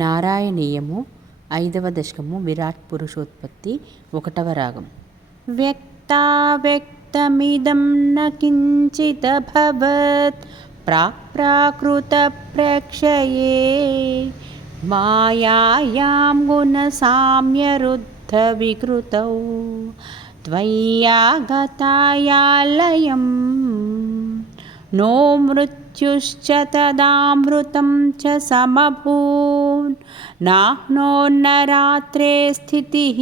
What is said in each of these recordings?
నారాయణీయము 5వ దశకము విరాట్ పురుషోత్పత్తి 1వ రాగం. వ్యక్తావ్యక్తమిదం న కించిదభవత్ ప్రాక్ప్రాకృతప్రేక్షయే మాయాయాం గుణసామ్యరుద్ధవికృతౌ త్వయ్యాగతాయాలయం నో మృత్యుశ్చ తదామృతం చ సమభూన్ నాహ్నోన్న రాత్రే స్థితిః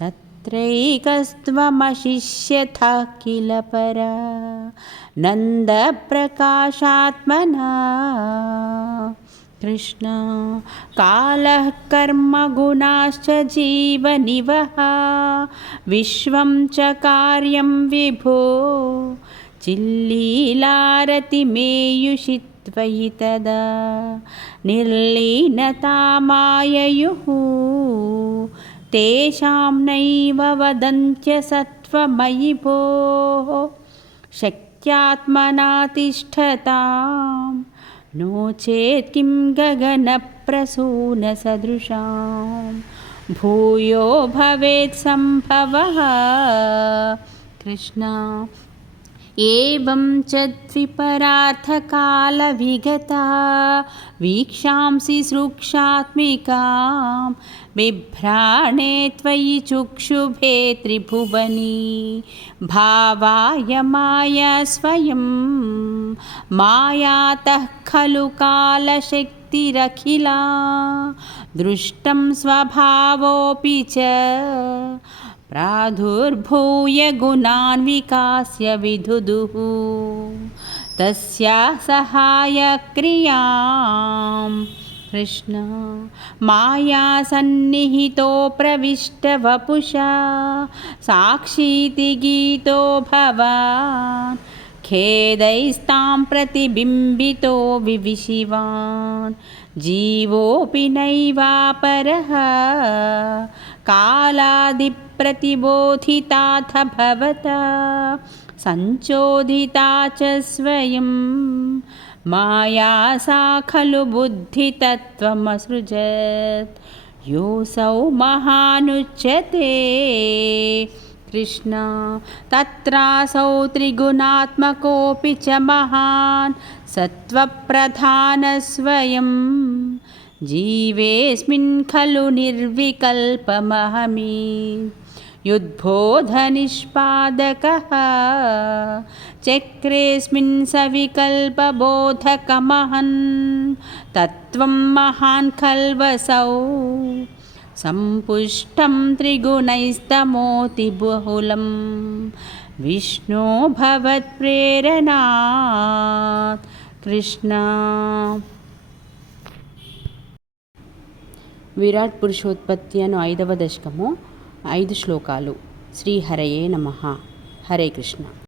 తత్రైకస్త్వమశిష్యథా కిల పరా నందప్రకాశాత్మనా. కృష్ణ కాలః కర్మ గుణాశ్చ జీవనివః విశ్వం చ కార్యం విభో చిల్లీలారతిమేయుషి త్వయి తదా నిర్లీనతామాయయుః తేషాం నైవ వదంత్య సత్వమయి భోః శక్త్యాత్మనా తిష్ఠతాం నో చేత్ కిం గగనప్రసూనసదృశాం భూయో భవేత్ సంభవః. కృష్ణ ఏవం చ ద్విపరార్థకాలవిగతా వీక్షాంసి సృక్షాత్మికాం బిభ్రాణే త్వయి చుక్షుభే త్రిభువనీ భావాయ మాయా స్వయం మాయాతః ఖలు కాలశక్తిరఖిలా దృష్టం స్వభావోऽపి చ ప్రాదుర్భూయ గుణాన్ వికాస్య విదుదుః తస్యా సహాయక్రియాం. కృష్ణ మాయా సన్నిహితో ప్రవిష్ట వపుషా సాక్షీతి గీతో భవాన్ ఖేదైస్తాం ప్రతిబింబితో వివిశివాన్ జీవోపి నైవాపరః కాలాదిప్రతిబోధితాథ భవతా సంచోదితా చ స్వయం మాయా సా ఖలు బుద్ధితత్వమసృజత్ యోऽసౌ మహానుచ్యతే. కృష్ణ తత్రాసౌ త్రిగుణాత్మకోऽపి చ మహాన్ సత్వప్రధానः స్వయం జీవేస్మిన్ ఖలు నిర్వికల్పమహమి యుద్బోధనిష్పాదకః చక్రేస్మిన్ సవికల్పబోధకమహన్ తత్వం మహాన్ ఖల్వసౌ సంపుష్టం త్రిగుణైస్తమోతి బహుళం విష్ణో భవత్ప్రేరణాత్. కృష్ణ విరాట్ పురుషోత్పత్తి అను 5వ దశకము 5 శ్లోకాలు. శ్రీహరయే నమః. హరే కృష్ణ.